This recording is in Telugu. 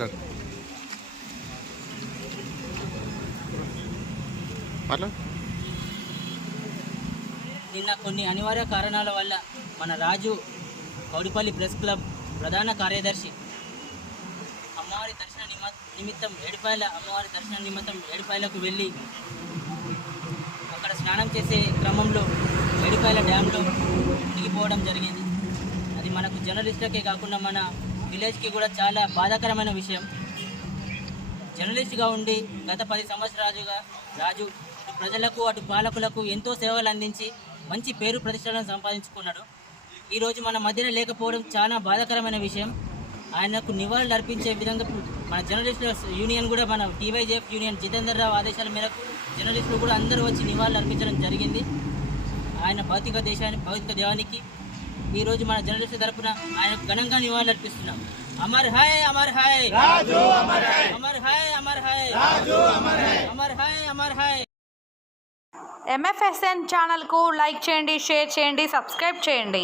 మాట్లాడు. నిన్న కొన్ని అనివార్య కారణాల వల్ల మన రాజు కౌడిపల్లి ప్రెస్ క్లబ్ ప్రధాన కార్యదర్శి అమ్మవారి దర్శన నిమిత్తం ఏడుపాయల అమ్మవారి దర్శన నిమిత్తం ఏడుపాయలకు వెళ్ళి అక్కడ స్నానం చేసే క్రమంలో ఏడుపాయల డ్యాంలో మునిగిపోవడం జరిగింది. అది మనకు జర్నలిస్టులకే కాకుండా మన విలేజ్కి కూడా చాలా బాధాకరమైన విషయం. జర్నలిస్ట్గా ఉండి గత పది సంవత్సరాలుగా రాజు ప్రజలకు అటు పాలకులకు ఎంతో సేవలు అందించి మంచి పేరు ప్రతిష్టలను సంపాదించుకున్నాడు. ఈరోజు మన మధ్యన లేకపోవడం చాలా బాధాకరమైన విషయం. ఆయనకు నివాళులు అర్పించే విధంగా మన జర్నలిస్టుల యూనియన్ కూడా మన టీవైజేఎఫ్ యూనియన్ జితేందర్ రావు ఆదేశాల మేరకు జర్నలిస్టులు కూడా అందరూ వచ్చి నివాళులు అర్పించడం జరిగింది. ఆయన భౌతిక దేశానికి భౌతిక దేవానికి ఈరోజు మన జర్నలిస్టు తరపున ఆయనకు ఘనంగా నివాళులు అర్పిస్తున్నాం Amar hi Amar hi Amar hi Amar hi Amar hi Amar hi MFSN ఛానల్కు లైక్ చేయండి షేర్ చేయండి సబ్స్క్రైబ్ చేయండి.